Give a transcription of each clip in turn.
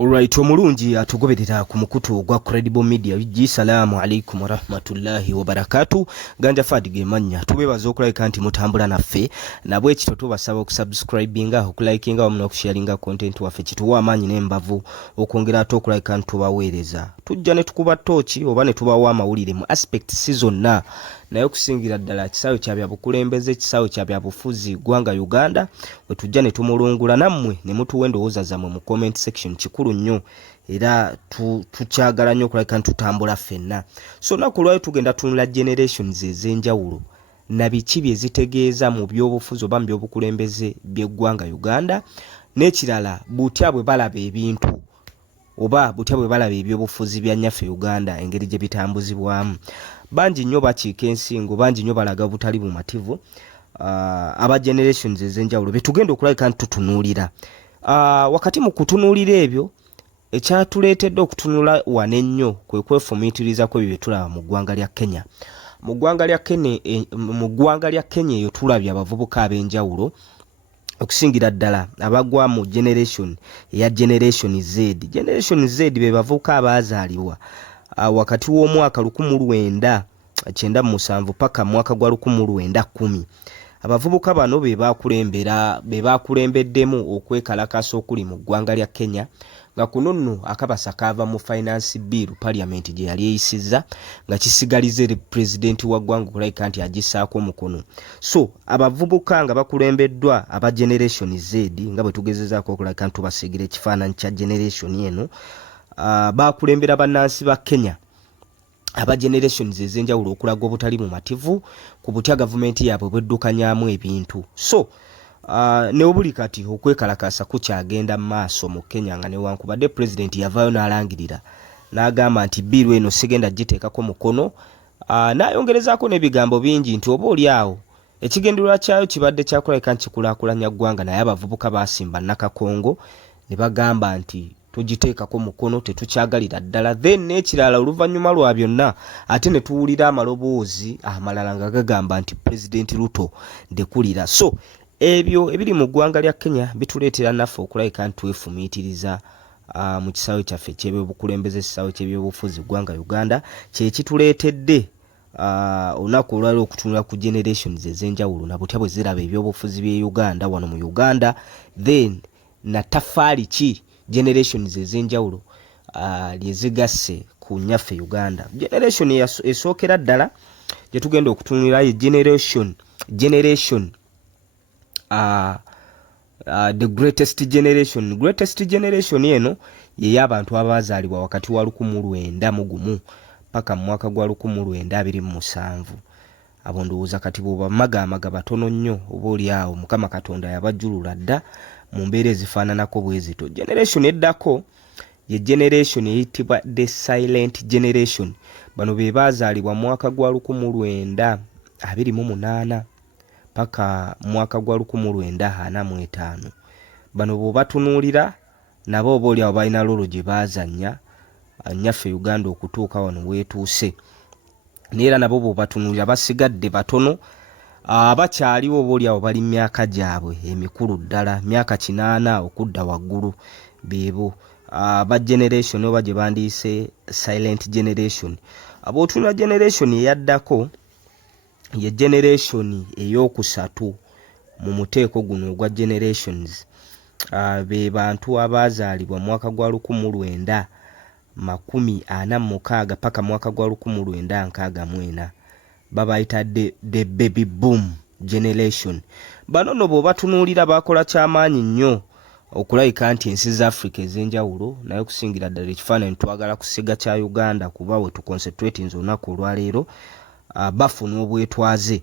Alright, omulungi atugoberera ku mukutu gwa Credible Media. Salamu alaikum wa rahmatullahi wa barakatuh. Ganja Fadige manya. Tubebaza okulika nti mutambula naffe. Nabwe ekito tubasaba okusubscribinga, okulikinga wamu n'okusharinga content waffe. Kituwa amanyi n'embavu okwongera ate okulika nti tubaweereza. Tujja ne tukuba tochi oba ne tubawa amawulire mu aspect season na naye okusingira ddala kisaawe kya byabukulembeze, kisaawe kya byabufuzi gwanga Uganda, we tujja ne tumulungula nammwe ne mutuwa endowooza zammwe mu comment section. Kikulu nnyo era tukyagala nnyo okulabika nti tutambula ffenna. So naku lwayo tugenda tunula generations ez'enjawulo na biki bye zitegeeza mu byobufuzi oba mu byobukulembeze by'eggwanga Uganda, n'ekirala butya bwe balaba ebintu oba butya bwe balaba ebyobufuzi bya nnyaffe Uganda engeri gye bitambuzibwamu. Bangi nnyo bakiika ensingo, bangi nnyo balaga butali bumativu aba generations ez'enjawulo betugenda okulabika nti tutunuulira. Wakati mu kutunuulira ebyo ekyatuleetedde okutunula wane nnyo kwe kwefumiitiriza kw'ebyo bye tulaba mu ggwanga lya Kenya. Mu ggwanga lya Kenya eyo tulabye abavubuka ab'enjawulo okusingira ddala abagwa mu generation eya Generation Z. Generation Z be bavubuka abaazaalibwa wakati w'omwaka 1997 paka mwaka gwa 1910. Abavubuka bano be bakulembeddemu okwekalakasa okuli mu ggwanga lya Kenya, nga kuno nno akabasa kava mu finance bill parliament gye yali eyisizza nga kisigalize president wa ggwanga okulabika nti agisaako omukono. So abavubuka nga bakulembeddwa aba Generation Z nga bwe tugezezaako okulabika nti tubasigira ekifaananyi kya generation eno, bakulembera bannansi ba Kenya aba generations ez'enjawulo okulaga obutali mumativu ku butya gavumenti yaabwe bweddukanyamu ebintu. So ne obuli kati okwekalakasa kukyagenda maaso mu Kenya nga newankubadde president yavaayo n'alangirira n'agamba nti biiru eno sigenda giteekako mukono, n'ayongerezaako n'ebigambo bingi nti oba oli awo ekigendererwa kyayo kibadde kyakulabika nti kikulaakulanya ggwanga, naye abavubuka baasimba Nakakongo ne bagamba nti tugiteekako mukono, tetukyagalira ddala. Then n'ekirala oluvannyuma lwa byonna ate ne tuwulira amaloboozi amalala nga gagamba nti President Ruto ndekulira. So ebyo ebiri mu ggwanga lya Kenya bituleetera naffe okulabika nti twefumiitiriza mu kisaawe kyaffe ky'ebyobukulembeze, kisaawe ky'ebyobufuzi ggwanga Uganda, kye kituleetedde olunaku olwali okutunula ku generations ez'enjawulo na butya bwe ziraba ebyobufuzi by'e Uganda wano mu Uganda, then na tafaali ki generations ez'enjawulo lyezigasse ku nnyaffe Uganda. Generation esookera ddala gye tugenda okutunulira ye generation the greatest generation. Greatest generation eno ye y'abantu abaazaalibwa wakati wa 1901 paka mu mwaka gwa 1927. Abo ndowooza kati bw'oba magamaga batono nnyo, oba oli awo Mukama Katonda yabajjulula dda mu mbeera ezifaananako bwe zito. Generation eddako ye generation eyitibwa the silent generation. Bano be baazaalibwa mwaka gwa 1928 paka mwaka gwa 1945. Bano bw'obatunuulira nabo oba oli awo balina lolo gye baazannya nnyaffe Uganda okutuuka wano weetuuse. Neera nabo bw'obatunuulira basigadde batono, abakyaliwo oba oli awo bali myaka gyabwe emikulu ddala, myaka 80 okudda waggulu. Beebo aba generation oba gye bandiise silent generation. Ab'otunula generation eyaddako ye generation ey'okusatu mu muteeko guno ogwa generations. Be bantu abaazaalibwa mwaka gwa 1946 paka mwaka gwa 1964. Babayita the baby boom generation. Bano no bw'obatunuulira bakola kyamaanyi nnyo okulabika nti ensi za Africa ez'enjawulo, naye okusingira ddala ekifaananyi twagala kusiga kya Uganda kuba we tuconcentrate nze olunaku olwaleero, bafuna obwetwaze.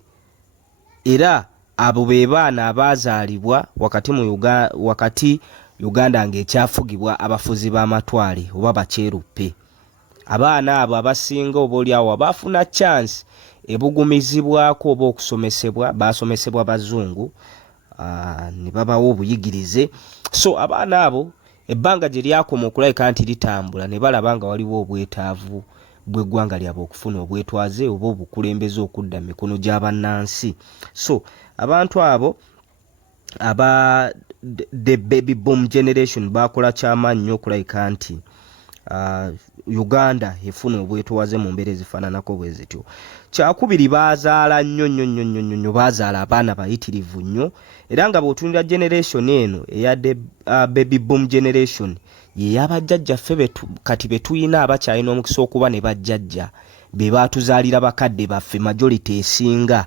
Era abo be baana abaazaalibwa wakati Uganda ng'ekyafugibwa abafuzi b'amatwale oba bakyeruppe. Abaana abo abasinga oba oli awo abafuna chance ebugumizibwako oba okusomesebwa, basomesebwa bazungu ne babawo obuyigirize. So abaana abo ebbanga gye lyakoma okulabika nti litambula ne balaba nga waliwo obwetaavu bw'eggwanga lyabwe okufuna obwetwaze oba obukulembeze okudda mu mikono gy'abannansi. So abantu abo aba the baby boom generation bakola kyamaanyi nnyo okulabika nti Uganda efuna obwetwaze mu mbeera ezifaananako bwe zityo. Kyakubiri bazaala nnyo bazaala abaana bayitirivu nnyo, era nga bw'otunira generation eno eya baby boom generation ye y'abajjajjaffe kati betuyina abakyalina omukisa okuba ne bajjajja be baatuzaalira bakadde baffe majority esinga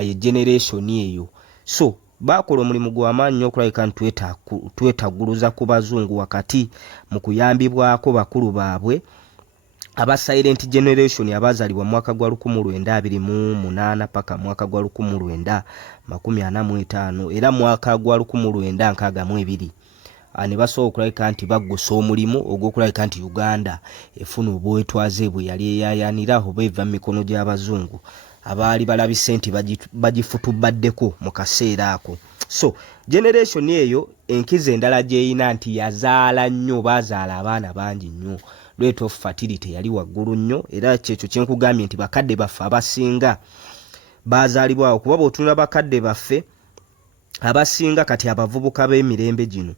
ye generation eyo. So bakola omulimu gw'amaanyi nnyo okulabika nti twetagguluza ku bazungu wakati mu kuyambibwako bakulu baabwe aba silent generation abazaalibwa mu mwaka gwa 1928 paka mwaka gwa 1945 era mwaka gwa 1962 ne basobola okulabika nti baggusa omulimu ogw'okulabika nti Uganda efuna obwetwaze bwe yali eyayanira oba eva mu mikono gy'abazungu abaali balabise nti bagifutubaddeko mu kaseera ako. So generation eyo enkizo endala gyeyina nti yazaala nnyo, bazaala abaana bangi nnyo, rate of fertility yali waggulu nnyo, era kyekyo kyenkugambye nti bakadde baffe abasinga bazaalibwawo kuba bw'otunula bakadde baffe abasinga kati abavubuka b'emirembe gino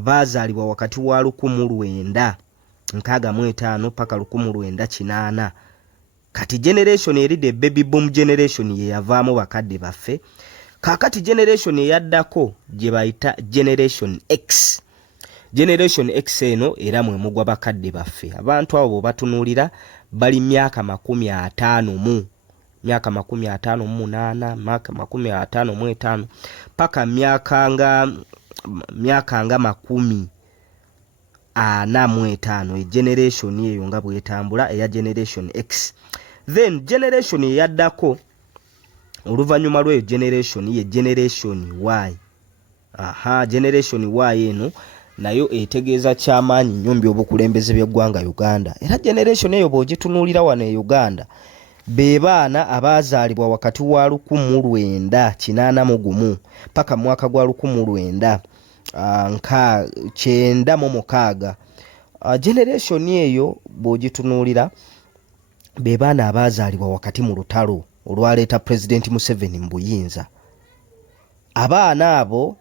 bazaalibwa wakati wa 1965 paka 1980. Kati generation eri the baby boom generation ye yavaamu bakadde baffe. Kakati generation eyaddako gye bayita generation X. Generation X eno era mwe mugwa bakadde baffe. Abantu abo batunuulira bali myaka 50 myaka 58 myaka 55 paka myaka nga 45 generation eyo nga bwetambula eya generation X. Then generation eyaddako oluvannyuma lw'eyo generation ye generation Y. Generation Y eno nayo etegeeza kyamaanyi nnyo mu by'obukulembeze by'eggwanga Uganda. Era generation eyo bw'ogitunuulira wano e Uganda be baana abaazaalibwa wakati wa 1981 paka mwaka gwa 1996. Generation eyo bw'ogitunuulira be baana abaazaalibwa wakati mu lutalo olwaleeta President Museveni mu buyinza. Abaana abo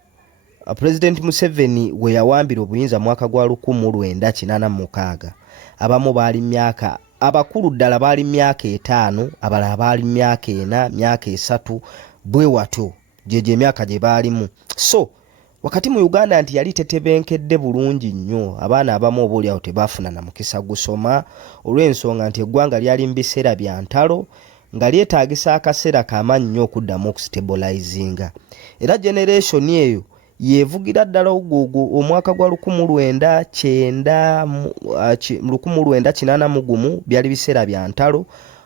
President Museveni we yawambira obuyinza mwaka gwa 1986. Abamu baali myaka abakulu ddala baali myaka 5, abalala baali myaka 4, myaka 3 bwe watyo gye emyaka gye baalimu. So wakati mu Uganda nti yali tetebenkedde bulungi nnyo, abaana abamu oboolyawo tebaafuna na mukisa gusoma olw'ensonga nti eggwanga lyali mu biseera bya ntalo nga lyetaagisa akaseera kamaanyi nnyo okuddamu okustabilizinga. Era generation eyo yevugira ddala ogwo omwaka gwa 1981 byali biseera bya ntalo,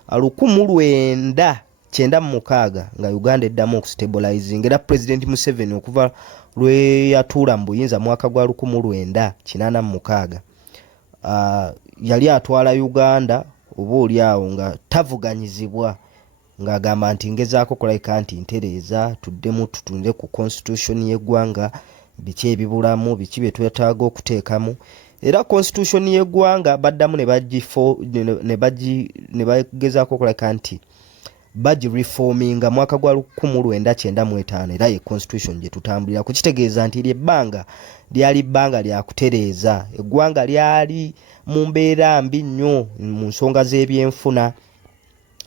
1996 nga Uganda eddamu okustabilizinga. Era President Museveni okuva lwe yatuula mu buyinza mwaka gwa 1986 yali atwala Uganda oboolyawo nga tavuganyizibwa ng'agamba nti ngezaako kulabika nti ntereeza tuddemu tutunire ku constitution y'eggwanga biki ebibulamu biki bye twetaaga okuteekamu. Era constitution y'eggwanga baddamu ne bagezaako okulabika nti bagireforminga mwaka gwa 1995 era ye constitution gye tutambulira kukitegeeza nti ebbanga lyali bbanga lya kutereeza. Eggwanga lyali mu mbeera mbi nnyo mu nsonga z'ebyenfuna.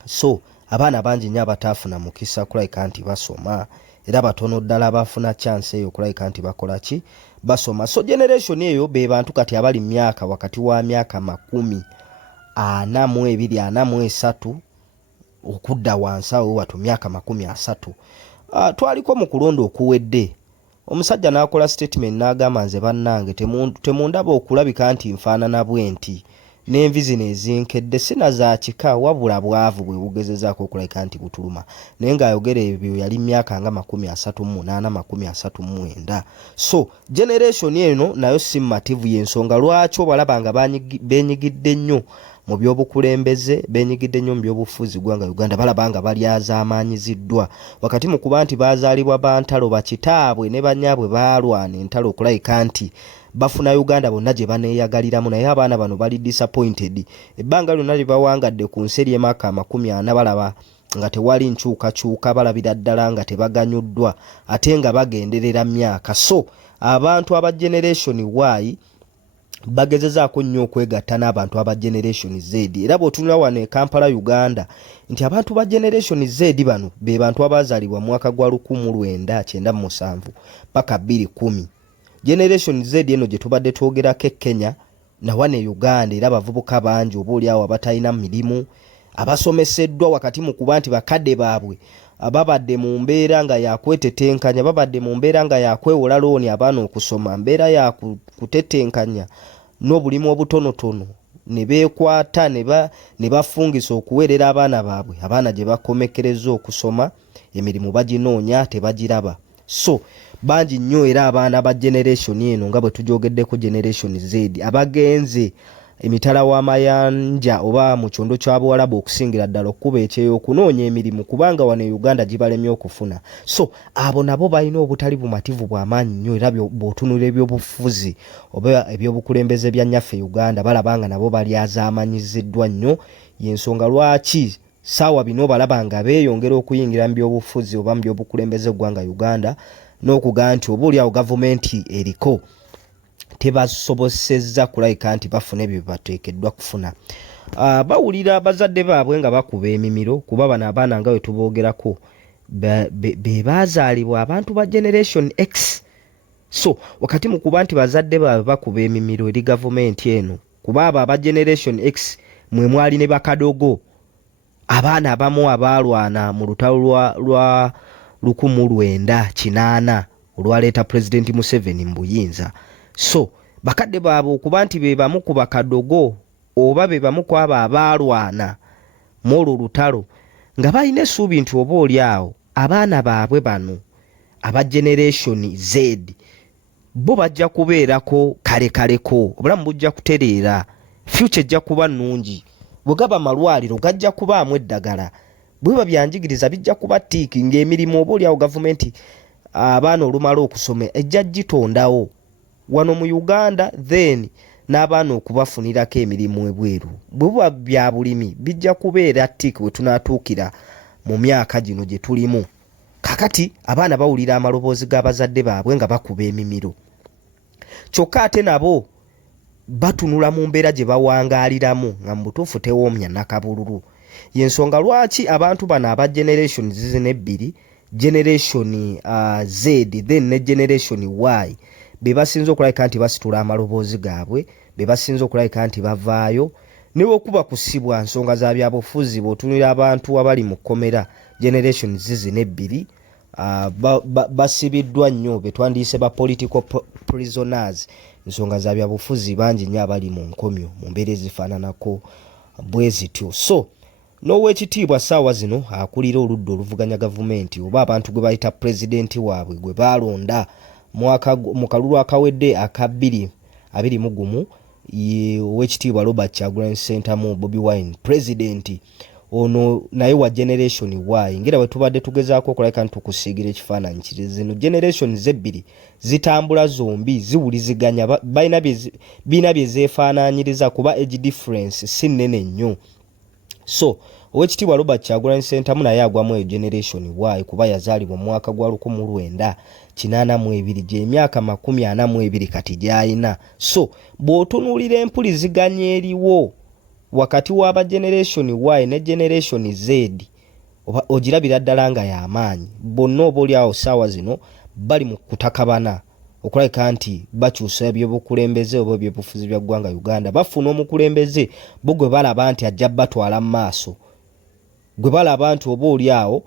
So abaana bangi nnyo abataafuna mukisa kulabika nti basoma, era batono ddala abafuna chance eyo kulabika nti bakola ki basoma. So generation eyo be bantu kati abali myaka wakati wa myaka 42 43 okudda wansi awo watu myaka 30. Twaliko mu kulonda okuwedde omusajja n'akola statement n'agamba nze bannange temundaba okulabika nti nfaanana bwenti n'envi zino ezinkedde sina za kika wabula bwavu bwe bugezezaako okulabika nti butuluma. Naye ng'ayogera ebyo yali myaka nga 38 39. So generation eno nayo si mmativu y'ensonga lwaki obalaba nga beenyigidde nnyo mu by'obukulembeze, beenyigidde nnyo mu by'obufuzi gwanga Uganda, balaba nga balyazaamaanyiziddwa wakati mu kuba nti baazaalibwa bantalo bakitaabwe ne bannyaabwe baalwana entalo okulabika nti bafuna Uganda bonna gye baneeyagaliramu. Naye abaana bano bali disappointed. Ebbanga lyonna lye bawangadde ku nsi ery'emyaka 40 balaba nga tewali nkyukakyuka balabira ddala nga tebaganyuddwa ate nga bagenderera myaka. So abantu aba generation Y bagezezaako nnyo okwegatta n'abantu aba generation Z. Era bw'otunula wano e Kampala Uganda nti abantu ba generation Z bano be bantu abazaalibwa mu mwaka gwa 1997 paka 2010. Generation Z eno gye tubadde twogerako e Kenya na wane Uganda era abavubuka bangi obaoli awo abatalina mirimu abasomeseddwa wakati mu kuba nti bakadde baabwe babadde mu mbeera nga yakwetetenkanya, babadde mu mbeera nga yakwewola looni abaana okusoma, mbeera ya kutetenkanya n'obulimu obutonotono ne beekwata ne bafungisa okuweerera abaana baabwe, abaana gye bakomekereza okusoma emirimu baginoonya tebagiraba. So bangi nnyo era abaana ba generation eno nga bwe tujogeddeko generation Z abagenze emitala w'amayanja oba mu kyondo kya Buwarabu okusingira ddala okuba ekyeyo okunoonya emirimu kubanga wano Uganda gibalemye okufuna. So abo nabo balina obutali bumativu bw'amaanyi nnyo era bw'otunula ebyobufuzi oba ebyobukulembeze bya nnyaffe Uganda balabanga nabo balyazaamanyiziddwa nnyo. Y'ensonga lwaki saawa bino balaba nga beeyongera okuyingira mu byobufuzi oba mu byobukulembeze eggwanga Uganda n'okugaa nti obaoliawo gavumenti eriko tebasobosezza kulabika nti bafuna ebyo bateekeddwa kufuna. Bawulira bazadde baabwe nga bakuba emimiro kuba bano abaana nga we tuboogerako be baazaalibwa abantu ba generation X. So wakati mu kuba nti bazadde baabwe bakuba emimiro eri gavumenti eno kuba abo aba generation X mwe mwali ne bakadogo abaana abamu abaalwana mu lutalo lwa 1980 olwaleeta President Museveni mu buyinza. So bakadde baabwe okuba nti be bamu ku bakadogo oba be bamu ku abo abaalwana mu olwo lutalo nga balina essuubi nti oba oli awo abaana baabwe bano aba generation Z bo bajja kubeerako kalekaleko, obulamu bujja kutereera, future ejja kuba nnungi, bwe gaba malwaliro gajja kubaamu eddagala, bwe babyanjigiriza bijja kuba tiiki ng'emirimu oba oli awo gavumenti abaana olumala okusoma ejja gitondawo wano mu Uganda, then n'abaana okubafunirako emirimu ebweru. Bwe buba bya bulimi bijja kubeera tiiki we tunaatuukira mu myaka gino gye tulimu. Kakati abaana bawulira amaloboozi g'abazadde baabwe nga bakuba emimiro. Kyokka ate nabo batunula mu mbeera gye bawangaaliramu nga mu butuufu tewoomya nakabululu. Y'ensonga lwaki abantu bano aba generation zinebbiri, generation Z then ne generation Y be basinze okulabika nti basitula amaloboozi gaabwe, be basinze okulabika nti bavaayo ne bw'okuba kusibwa nsonga za byabufuzi bw'otunira abantu abali mu kkomera generation zinebbiri basibiddwa nnyo be twandiyise ba political prisoners. Nsonga za byabufuzi bangi nnyo abali mu nkomyo mu mbeera ezifaananako bwe zityo. So n'owekitiibwa ssaawa zino akulira oludda oluvuganya gavumenti oba abantu gwe bayita pulezidenti waabwe gwe baalonda mu kalulu akawedde aka 2021 owekitiibwa Robert Kyagulanyi Ssentamu Bobi Wine pulezidenti ono naye wa generation Y. Ngera bwe tubadde tugezaako okulabika nti tukusiigira ekifaananyi kiri zino generation zebbiri zitambula zombi ziwuliziganya bina bye zeefaanaanyiriza kuba age difference si nnene nnyo. So owekitiibwa Robert Kyagulanyi Ssentamu naye agwamu eyo generation Y kuba yazaalibwa mu mwaka gwa 1982 gy'emyaka 42 kati gy'ayina. So bw'otunuulira empuliziganya eriwo wakati w'aba generation Y ne generation Z ogirabira ddala nga y'amaanyi. Bonna oba oli awo ssaawa zino bali mu kutakabana okulabika nti bakyusa ebyobukulembeze oba ebyobufuzi bya ggwanga Uganda. Bafuna omukulembeze bo gwe balaba nti ajja batwala mu maaso, gwe balaba nti oba oli awo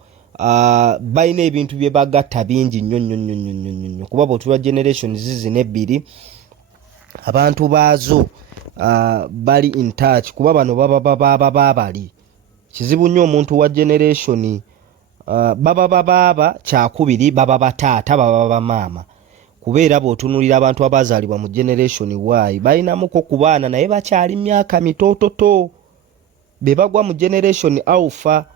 balina ebintu bye bagatta bingi nnyo kuba bw'otulwa generation zinebbiri abantu baazo bali in touch kuba bano baba bali kizibu nnyo omuntu wa generation baba kyakubiri baba bataata baba bamaama kubeera bw'otunulira abantu abazaalibwa mu generation Y balinamuko ku baana naye bakyali myaka mitoototo be bagwa mu generation Alpha.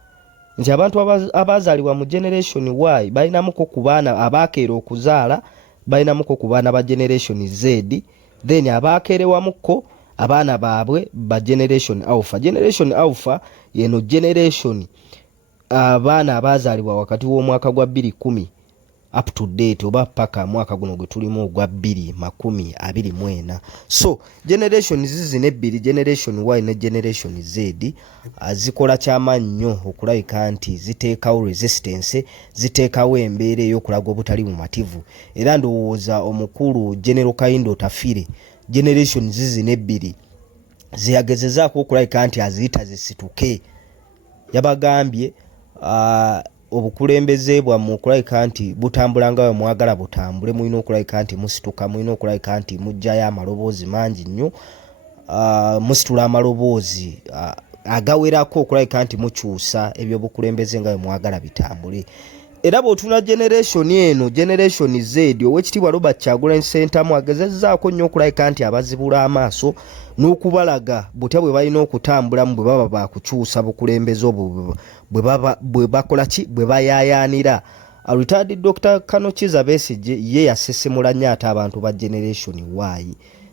Nti abantu abazaalibwa mu generation Y balinamuko ku baana abaakeera okuzaala balinamuko ku baana ba generation Z, then abaakeerewamuko abaana baabwe ba generation Alpha. Generation Alpha yeno generation abaana abazaalibwa wakati w'omwaka gwa 2010 up to date oba paka mwaka guno gwe tulimu ogwa 2024. So generation zizine ebbiri, generation Y ne generation Z zikola kyamannyo okulabika nti ziteekawo resistance, ziteekawo embeera ey'okulaga obutali bumativu. Era ndowooza omukulu General Kayindo Tafire generation zizine ebbiri ziyagezezaako okulabika nti aziyita zisituke. Yabagambye obukulembeze bwammwe okulabika nti butambula nga bwe mwagala butambule, mulina okulabika nti musituka, mulina okulabika nti mujjayo amaloboozi mangi nnyo, musitula amaloboozi agawerako okulabika nti mukyusa ebyobukulembeze nga bwe mwagala bitambule. Era bw'otuna generation eno, generation Z, Oweekitiibwa Robert Kyagulanyi Ssentamu agezezzaako nnyo okulabika nti abazibula amaaso n'okubalaga butya bwe balina okutambulamu bwe baba bakukyusa bukulembeze obwo bwe bakola ki, bwe bayaayaanira. Retired Dr. Kano Kizza Besigye ye yasesemula nnyo ate abantu ba generation Y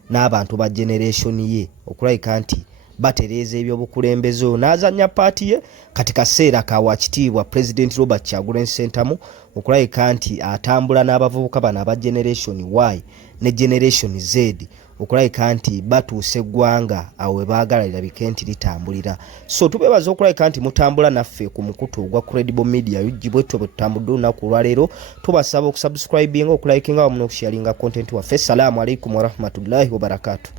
n'abantu ba generation ye okulabika nti batereeza ebyobukulembeze n'azanya paati ye. Kati kaseera ka Oweekitiibwa President Robert Kyagulanyi Ssentamu okulabika nti atambula n'abavubuka bano aba generation Y ne generation Z okulabika nti batuuse eggwanga awo we baagala lirabike nti litambulira. So tubeebaza okulabika nti mutambula naffe ku mukutu ogwa Credible Media UG bwetyo bwe tutambudde olunaku olwaleero. Tubasaba okusubscribinga, okulayikinga wamu n'okusharinga content waffe. Salaamu alaikum wa rahmatullahi wa barakatuh.